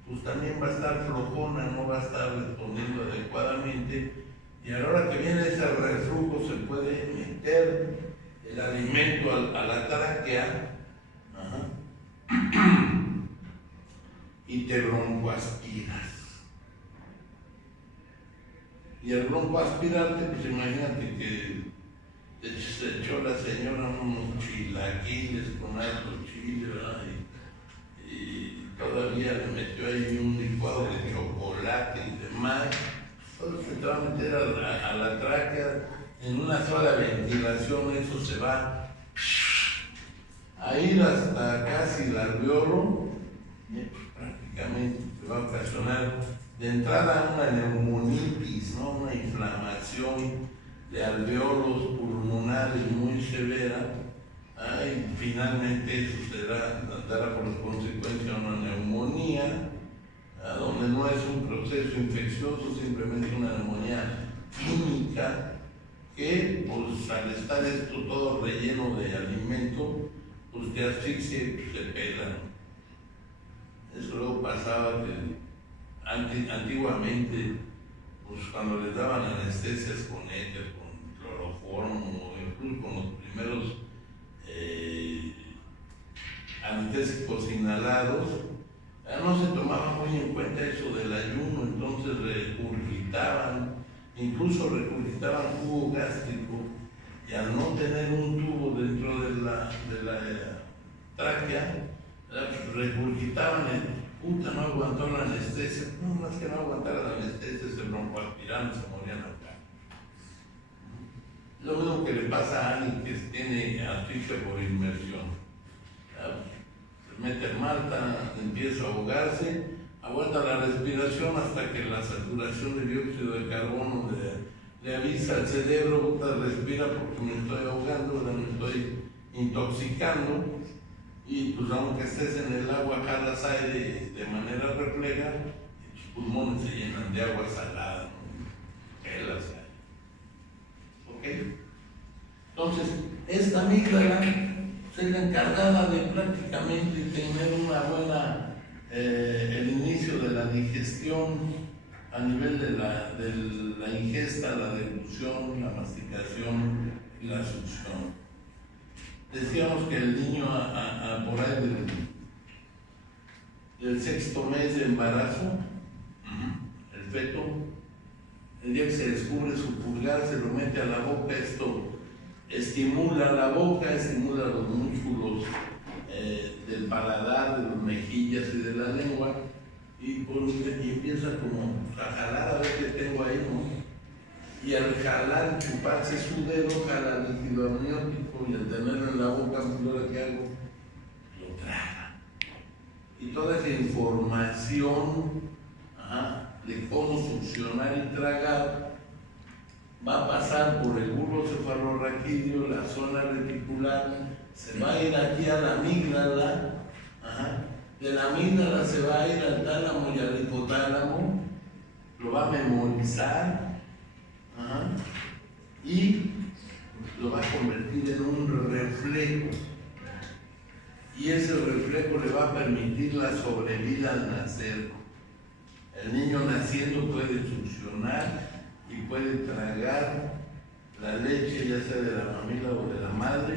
pues también va a estar flojona, no va a estar respondiendo adecuadamente, y a la hora que viene ese reflujo se puede meter el alimento a la tráquea y te broncoaspiras. Y el broncoaspirante, pues imagínate que se echó la señora unos chilaquiles con alto chile, ¿verdad? Y todavía le metió ahí un licuado de chocolate y demás. Todo se va a meter a la tráquea, en una sola ventilación eso se va a ir hasta casi el alveolo, y pues prácticamente se va a ocasionar de entrada una neumonitis, ¿no? Una inflamación de alveolos pulmonares muy severa, y finalmente eso dará por consecuencia una neumonía, donde no es un proceso infeccioso, simplemente una neumonía química que, pues, al estar esto todo relleno de alimento, pues te asfixia y pues, se pela, ¿no? Eso luego pasaba que antiguamente, pues cuando les daban anestesias con éter, con cloroformo, incluso con los primeros anestésicos inhalados, no se tomaba muy en cuenta eso del ayuno, entonces incluso regurgitaban jugo gástrico, y al no tener un tubo dentro de la tráquea, regurgitaban no aguantó la anestesia, no más que no aguantara la anestesia, se broncoaspiraron, se morían acá. Lo mismo que le pasa a alguien que tiene asfixia por inmersión. Se mete en malta, empieza a ahogarse, aguanta la respiración hasta que la saturación de dióxido de carbono le avisa al cerebro, respira porque me estoy ahogando, me estoy intoxicando, y pues aunque estés en el agua jalas aire de manera refleja y tus pulmones se llenan de agua salada, ¿no? Gelas aire. ¿Ok? Entonces, esta amígdala es la encargada de prácticamente tener una buena el inicio de la digestión a nivel de la ingesta, la deglución, la masticación y la succión. Decíamos que el niño por ahí del sexto mes de embarazo, el feto, el día que se descubre su pulgar, se lo mete a la boca, esto estimula la boca, estimula los músculos del paladar, de las mejillas y de la lengua, y empieza como a jalar a ver qué tengo ahí, ¿no? Y al jalar, chuparse su dedo, jala líquido amniótico, y al tenerlo en la boca, ¿qué hago? Lo traga. Y toda esa información de cómo succionar y tragar va a pasar por el bulbo cefalorraquídeo, la zona reticular, se va a ir aquí a la amígdala, de la amígdala se va a ir al tálamo y al hipotálamo, lo va a memorizar, y lo va a convertir en un reflejo, y ese reflejo le va a permitir la sobrevida al nacer. El niño naciendo puede succionar y puede tragar la leche, ya sea de la mamila o de la madre,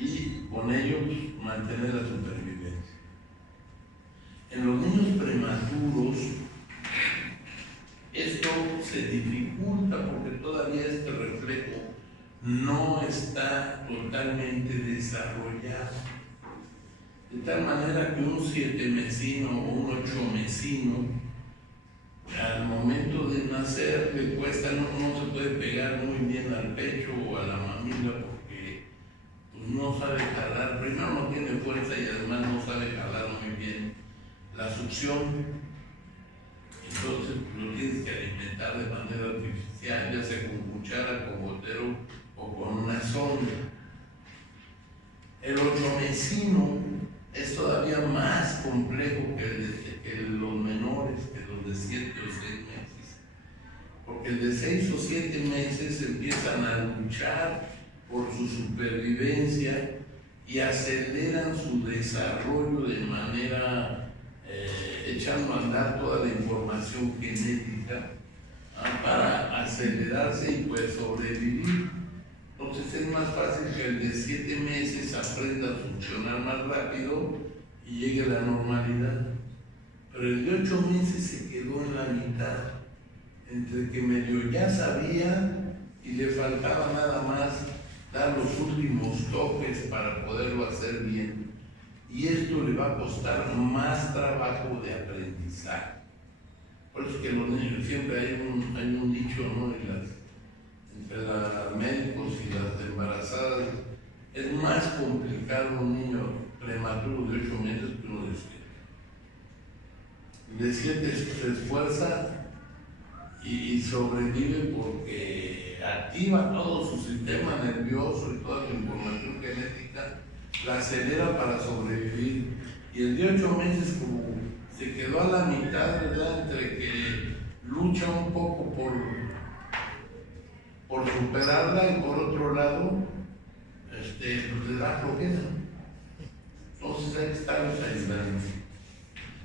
y con ello pues, mantener la supervivencia. En los niños prematuros esto se dificulta porque todavía este reflejo no está totalmente desarrollado, de tal manera que un 7 mesino o un 8 mesino al momento de nacer le cuesta, no se puede pegar muy bien al pecho o a la mamila porque pues, no sabe jalar, primero no tiene fuerza y además no sabe jalar muy bien la succión. Entonces lo tienes que alimentar de manera artificial, ya sea con cuchara, con gotero o con una sonda. El otomesino es todavía más complejo que los menores, que los de 7 o 6 meses. Porque el de 6 o 7 meses empiezan a luchar por su supervivencia y aceleran su desarrollo de manera echando a andar toda la información genética para acelerarse y pues sobrevivir. Entonces es más fácil que el de 7 meses aprenda a funcionar más rápido y llegue a la normalidad. Pero el de 8 meses se quedó en la mitad. entre que medio ya sabía y le faltaba nada más dar los últimos toques para poderlo hacer bien. Y esto le va a costar más trabajo de aprendizaje. Por eso es que los niños, siempre hay un dicho, ¿no? Entre los médicos y las embarazadas, es más complicado un niño prematuro de 8 meses que uno de 7. De 7 se esfuerza y sobrevive porque activa todo su sistema nervioso y toda su información genética, la acelera para sobrevivir. Y el de 8 meses, como se quedó a la mitad, ¿verdad? Entre que lucha un poco por superarla y por otro lado, pues le da flojera. Entonces hay que estarlos aislando.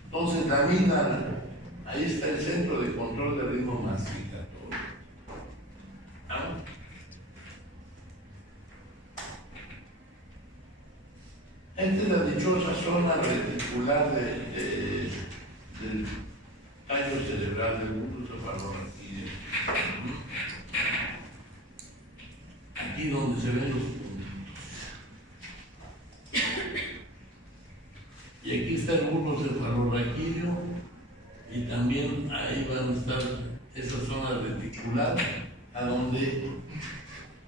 Entonces la amígdala, ahí está el centro de control del ritmo masticatorio. ¿Ah? Esta es la dichosa zona reticular del tallo cerebral del bulbo cefalorraquídeo. Aquí donde se ven los puntitos. Y aquí está el bulbo cefalorraquídeo y también ahí van a estar esa zona reticular a donde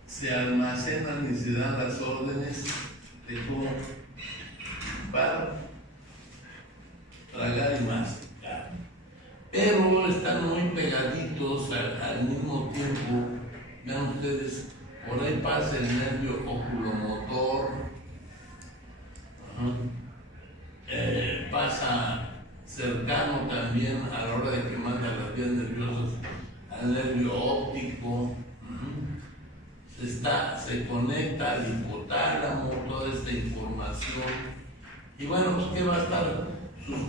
se almacenan y se dan las órdenes de cómo para tragar y masticar. Pero están muy pegaditos al mismo tiempo. Vean ustedes, por ahí pasa el nervio oculomotor, pasa cercano también a la hora de que manda las vías nerviosas al nervio óptico, se conecta al hipotálamo, toda esta información. Y bueno, pues ¿qué va a estar?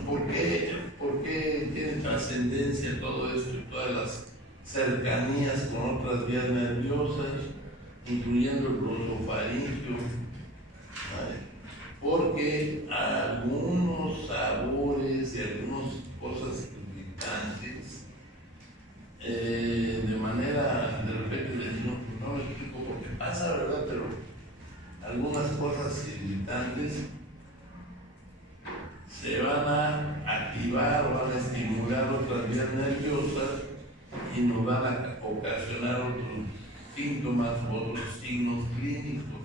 ¿Por qué tiene trascendencia todo esto y todas las cercanías con otras vías nerviosas, incluyendo el glosofaringio? ¿Vale? Porque algunos sabores y algunas cosas irritantes, de manera, de repente les digo, no me explico por qué pasa, ¿verdad? Pero algunas cosas irritantes se van a activar o van a estimular otras vías nerviosas y nos van a ocasionar otros síntomas o otros signos clínicos.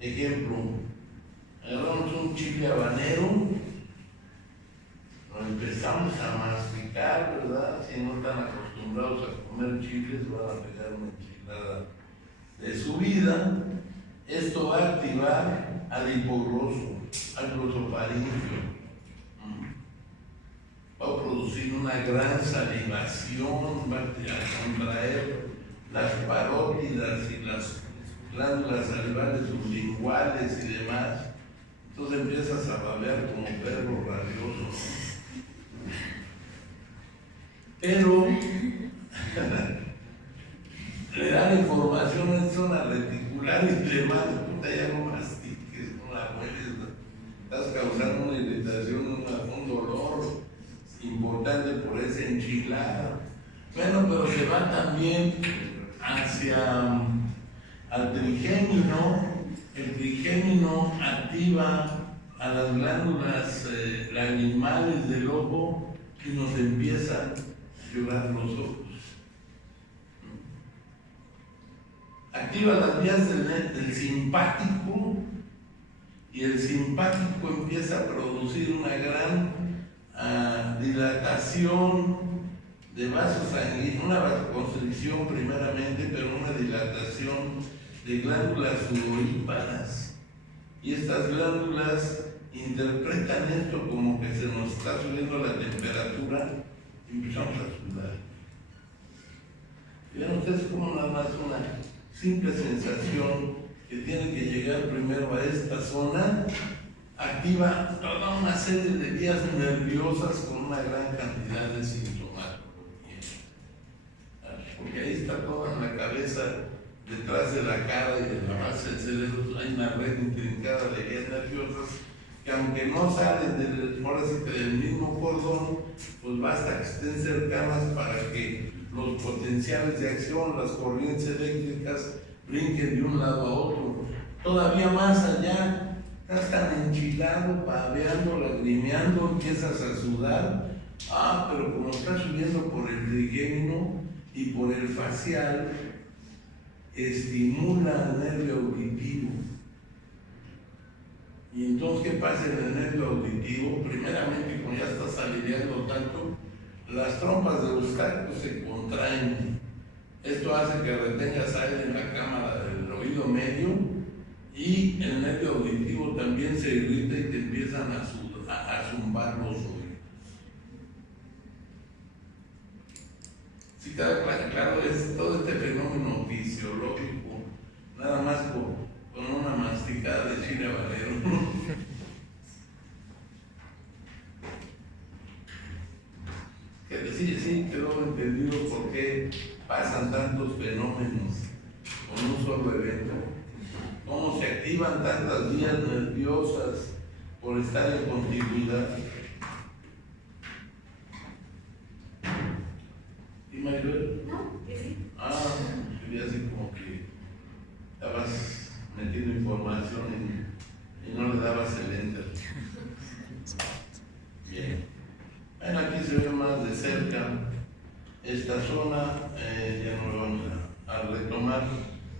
Ejemplo, agarramos un chile habanero, lo empezamos a masticar, ¿verdad? Si no están acostumbrados a comer chiles, van a pegar una enchilada de su vida. Esto va a activar al hipogloso, al glosofaringio. Va a producir una gran salivación, va a contraer las parótidas y las glándulas salivales sublinguales y demás. Entonces empiezas a babear como perro rabioso. Pero le dan información en zona reticular y te manda, puta, ya no mastiques, no la hueles, ¿no? Estás causando una irritación, un dolor importante por esa enchilada. Bueno, pero se va también hacia al trigémino. El trigémino activa a las glándulas lagrimales del ojo y nos empiezan a llorar los ojos. Activa las vías del simpático y el simpático empieza a producir una gran dilatación de vasos sanguíneos, una vasoconstricción primeramente, pero una dilatación de glándulas sudoríparas. Y estas glándulas interpretan esto como que se nos está subiendo la temperatura y empezamos a sudar. Vean ustedes como nada más una simple sensación que tiene que llegar primero a esta zona, activa toda una serie de vías nerviosas con una gran cantidad de sintomatología. Porque ahí está toda en la cabeza, detrás de la cara y de la base del cerebro, hay una red intrincada de vías nerviosas que aunque no salen del mismo cordón, pues basta que estén cercanas para que los potenciales de acción, las corrientes eléctricas brinquen de un lado a otro. Todavía más allá, estás tan enchilado, babeando, lagrimeando, empiezas a sudar. Pero como está subiendo por el trigémino y por el facial, estimula el nervio auditivo. Y entonces, ¿qué pasa en el nervio auditivo? Primeramente, como ya estás aliviando tanto, las trompas de los tactos se contraen. Esto hace que retengas aire en la cámara del oído medio y el nervio auditivo también se irrita y te empiezan a zumbar los oídos. Sí, claro, es todo este fenómeno fisiológico, nada más con una masticada de chile habanero. Sí, quedó entendido por qué pasan tantos fenómenos con un solo evento, cómo se activan tantas vías nerviosas por estar en continuidad. ¿Y Maribel? No, que sí. Sería así como que estabas metiendo información y no le dabas el enter. Bien. Bueno, aquí se ve más de cerca esta zona, ya no lo vamos a retomar,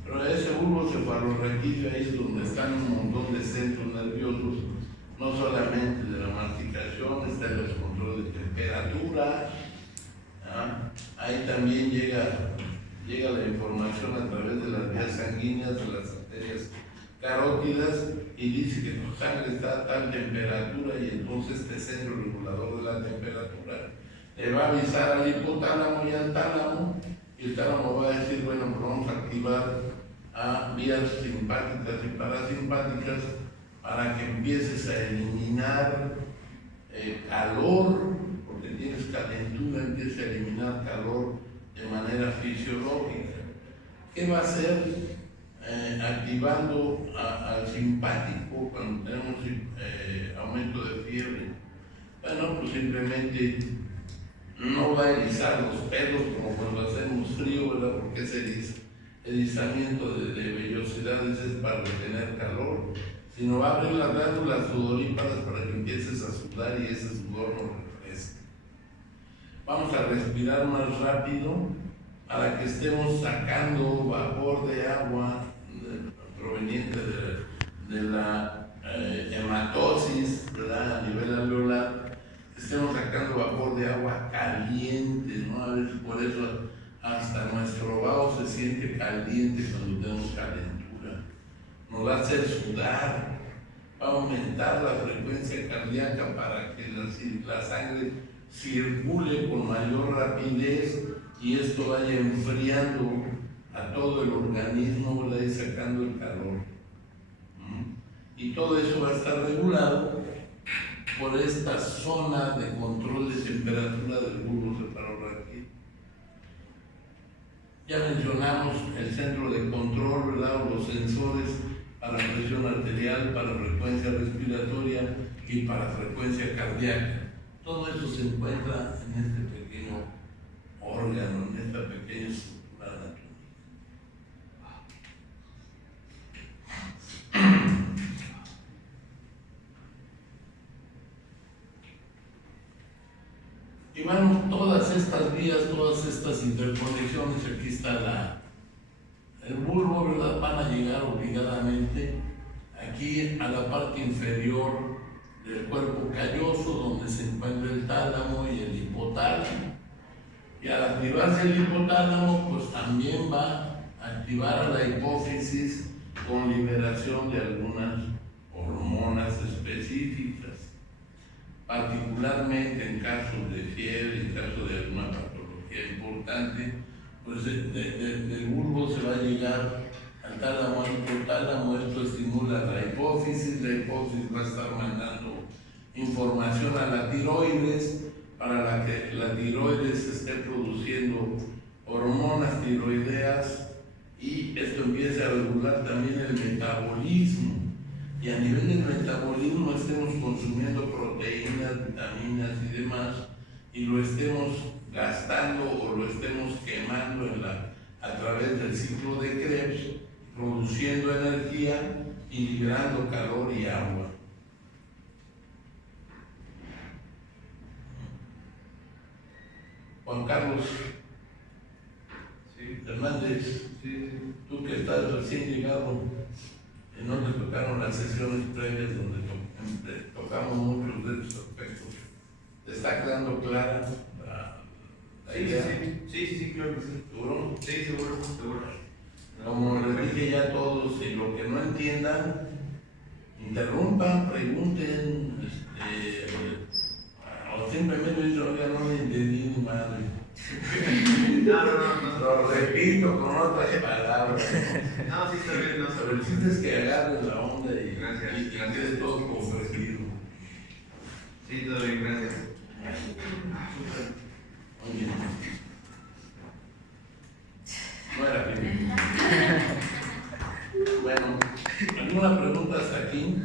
pero ese bulbo cefalorraquídeo ahí es donde están un montón de centros nerviosos, no solamente de la masticación, está el control de temperatura. Ahí también llega la información a través de las vías sanguíneas, de las arterias carótidas, y dice que tu sangre está a tal temperatura, y entonces este centro regulador de la temperatura le va a avisar al hipotálamo y al tálamo, y el tálamo va a decir, bueno, pues vamos a activar a vías simpáticas y parasimpáticas para que empieces a eliminar calor, porque tienes calentura, empieces a eliminar calor de manera fisiológica. ¿Qué va a hacer? Activando al simpático cuando tenemos aumento de fiebre. Bueno, pues simplemente no va a erizar los pelos como cuando hacemos frío, ¿verdad? Porque ese erizamiento de vellosidades es para retener calor, sino va a abrir las glándulas sudoríparas para que empieces a sudar y ese sudor nos refresca. Vamos a respirar más rápido para que estemos sacando vapor de agua proveniente de la hematosis, ¿verdad? A nivel alveolar, estemos sacando vapor de agua caliente, ¿no? A veces por eso hasta nuestro vaho se siente caliente cuando tenemos calentura. Nos va a hacer sudar, va a aumentar la frecuencia cardíaca para que la sangre circule con mayor rapidez y esto vaya enfriando a todo el organismo, ¿verdad? Y sacando el calor. Y todo eso va a estar regulado por esta zona de control de temperatura del bulbo cefalorraquídeo. Ya mencionamos el centro de control, ¿verdad? O los sensores para presión arterial, para frecuencia respiratoria y para frecuencia cardíaca. Todo eso se encuentra en este pequeño órgano, en esta pequeña estructura anatómica. Y bueno, todas estas vías, todas estas interconexiones, aquí está el bulbo, ¿verdad? Van a llegar obligadamente aquí a la parte inferior del cuerpo calloso, donde se encuentra el tálamo y el hipotálamo. Y al activarse el hipotálamo, pues también va a activar a la hipófisis con liberación de algunas hormonas específicas, particularmente en casos de fiebre, en caso de alguna patología importante, pues del bulbo se va a llegar al tálamo, al hipotálamo. Esto estimula la hipófisis va a estar mandando información a la tiroides para que la tiroides esté produciendo hormonas tiroideas y esto empieza a regular también el metabolismo. Y a nivel del metabolismo estemos consumiendo proteínas, vitaminas y demás, y lo estemos gastando o lo estemos quemando a través del ciclo de Krebs, produciendo energía y liberando calor y agua. Juan Carlos Hernández, tú que estás recién llegado, no te tocaron las sesiones previas donde tocamos muchos de estos aspectos. ¿Te está quedando clara la idea? Sí, claro que sí. ¿Seguro? Sí, seguro. Como les dije ya a todos, y lo que no entiendan, interrumpan, pregunten, o simplemente dicen, oiga, no me entendí ni madre. No. Lo repito con otras palabras. No, sí está bien, no. Pero el chiste es que agarren la onda y Gracias. de todo comprendido. Sí, todo bien, gracias. Muy bien. No era primero. Bueno, ¿alguna pregunta hasta aquí?